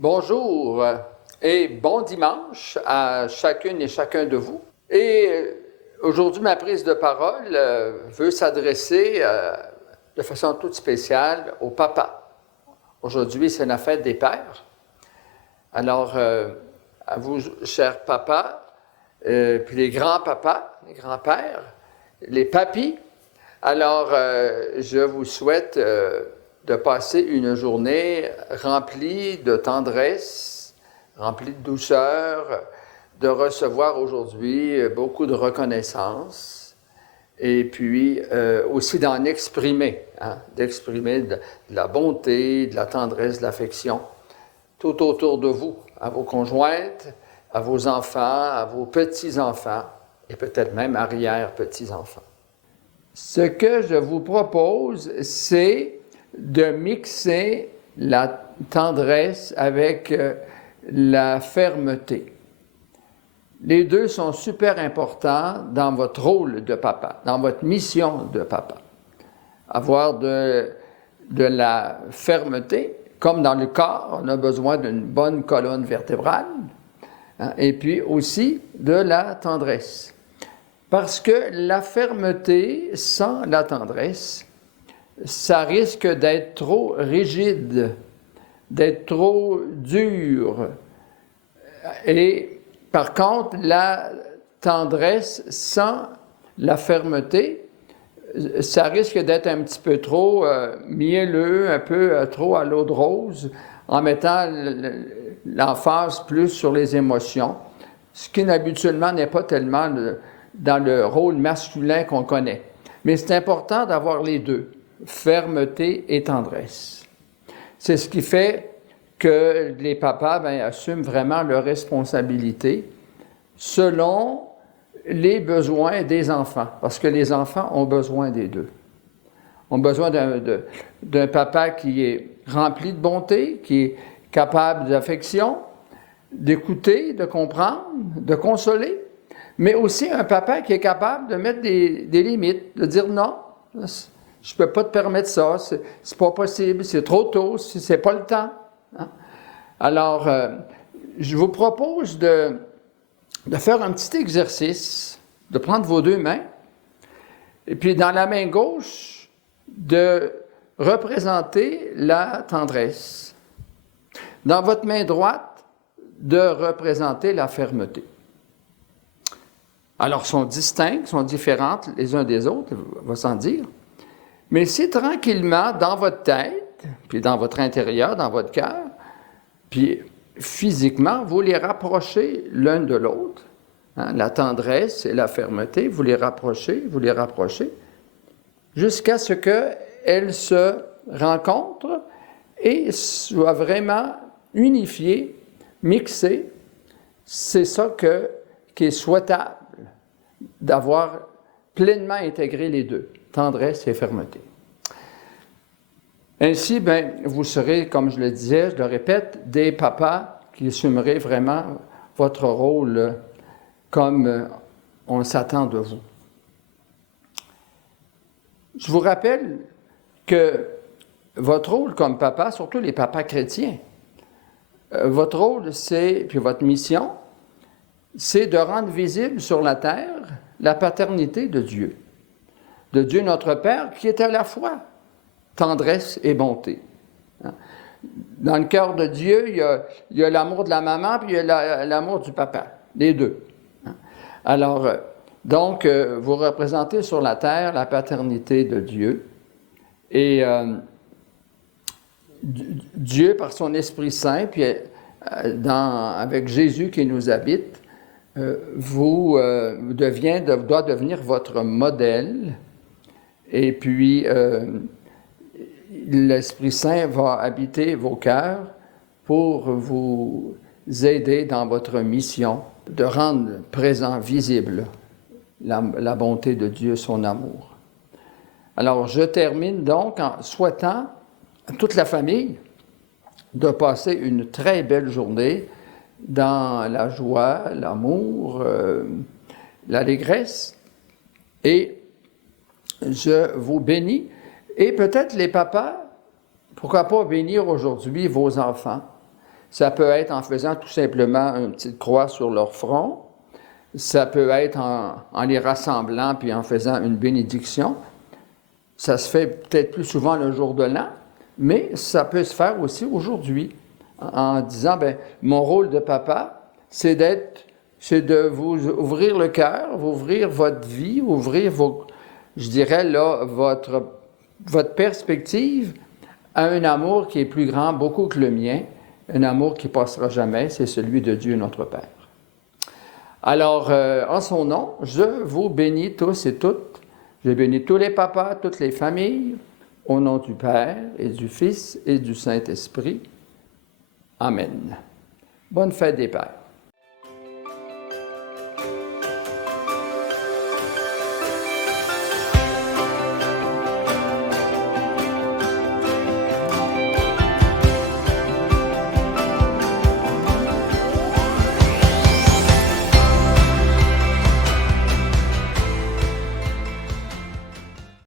Bonjour et bon dimanche à chacune et chacun de vous. Et aujourd'hui, ma prise de parole veut s'adresser de façon toute spéciale au papa. Aujourd'hui, c'est la fête des pères. Alors, à vous, chers papas, puis les grands-papas, les grands-pères, les papis, alors je vous souhaite de passer une journée remplie de tendresse, remplie de douceur, de recevoir aujourd'hui beaucoup de reconnaissance et puis aussi d'en exprimer, d'exprimer de la bonté, de la tendresse, de l'affection tout autour de vous, à vos conjointes, à vos enfants, à vos petits-enfants et peut-être même arrière-petits-enfants. Ce que je vous propose, c'est de mixer la tendresse avec la fermeté. Les deux sont super importants dans votre rôle de papa, dans votre mission de papa. Avoir de la fermeté, comme dans le corps, on a besoin d'une bonne colonne vertébrale, et puis aussi de la tendresse. Parce que la fermeté sans la tendresse, ça risque d'être trop rigide, d'être trop dur. Et par contre, la tendresse sans la fermeté, ça risque d'être un petit peu trop mielleux, un peu trop à l'eau de rose, en mettant l'emphase plus sur les émotions, ce qui habituellement n'est pas tellement dans le rôle masculin qu'on connaît. Mais c'est important d'avoir les deux, fermeté et tendresse. C'est ce qui fait que les papas assument vraiment leurs responsabilités selon les besoins des enfants, parce que les enfants ont besoin des deux. Ont besoin d'un papa qui est rempli de bonté, qui est capable d'affection, d'écouter, de comprendre, de consoler, mais aussi un papa qui est capable de mettre des limites, de dire non, je ne peux pas te permettre ça, c'est pas possible, c'est trop tôt, c'est pas le temps. Alors, je vous propose de faire un petit exercice, de prendre vos deux mains, et puis dans la main gauche, de représenter la tendresse. Dans votre main droite, de représenter la fermeté. Alors, sont distinctes, sont différentes les uns des autres, on va s'en dire. Mais si tranquillement, dans votre tête, puis dans votre intérieur, dans votre cœur, puis physiquement, vous les rapprochez l'un de l'autre, la tendresse et la fermeté, vous les rapprochez, jusqu'à ce qu'elles se rencontrent et soient vraiment unifiées, mixées. C'est ça qui est souhaitable, d'avoir pleinement intégré les deux, tendresse et fermeté. Ainsi, vous serez, comme je le disais, je le répète, des papas qui assumeraient vraiment votre rôle comme on s'attend de vous. Je vous rappelle que votre rôle comme papa, surtout les papas chrétiens, votre rôle, puis votre mission, c'est de rendre visible sur la terre la paternité de Dieu notre Père, qui est à la fois tendresse et bonté. Dans le cœur de Dieu, il y a l'amour de la maman, puis il y a l'amour du papa, les deux. Alors, donc, vous représentez sur la terre la paternité de Dieu, et Dieu, par son Esprit Saint, puis avec Jésus qui nous habite, doit devenir votre modèle, et puis l'Esprit Saint va habiter vos cœurs pour vous aider dans votre mission de rendre présent, visible, la bonté de Dieu, son amour. Alors, je termine donc en souhaitant à toute la famille de passer une très belle journée dans la joie, l'amour, l'allégresse, et je vous bénis. Et peut-être les papas, pourquoi pas bénir aujourd'hui vos enfants Ça peut être en faisant tout simplement une petite croix sur leur front. Ça peut être en les rassemblant puis en faisant une bénédiction. Ça se fait peut-être plus souvent le jour de l'an, mais ça peut se faire aussi aujourd'hui en disant, bien, mon rôle de papa, c'est de vous ouvrir le cœur, ouvrir votre vie, ouvrir je dirais là, votre perspective à un amour qui est plus grand beaucoup que le mien, un amour qui ne passera jamais, c'est celui de Dieu notre Père. Alors, en son nom, je vous bénis tous et toutes. Je bénis tous les papas, toutes les familles, au nom du Père et du Fils et du Saint-Esprit. Amen. Bonne fête des Pères.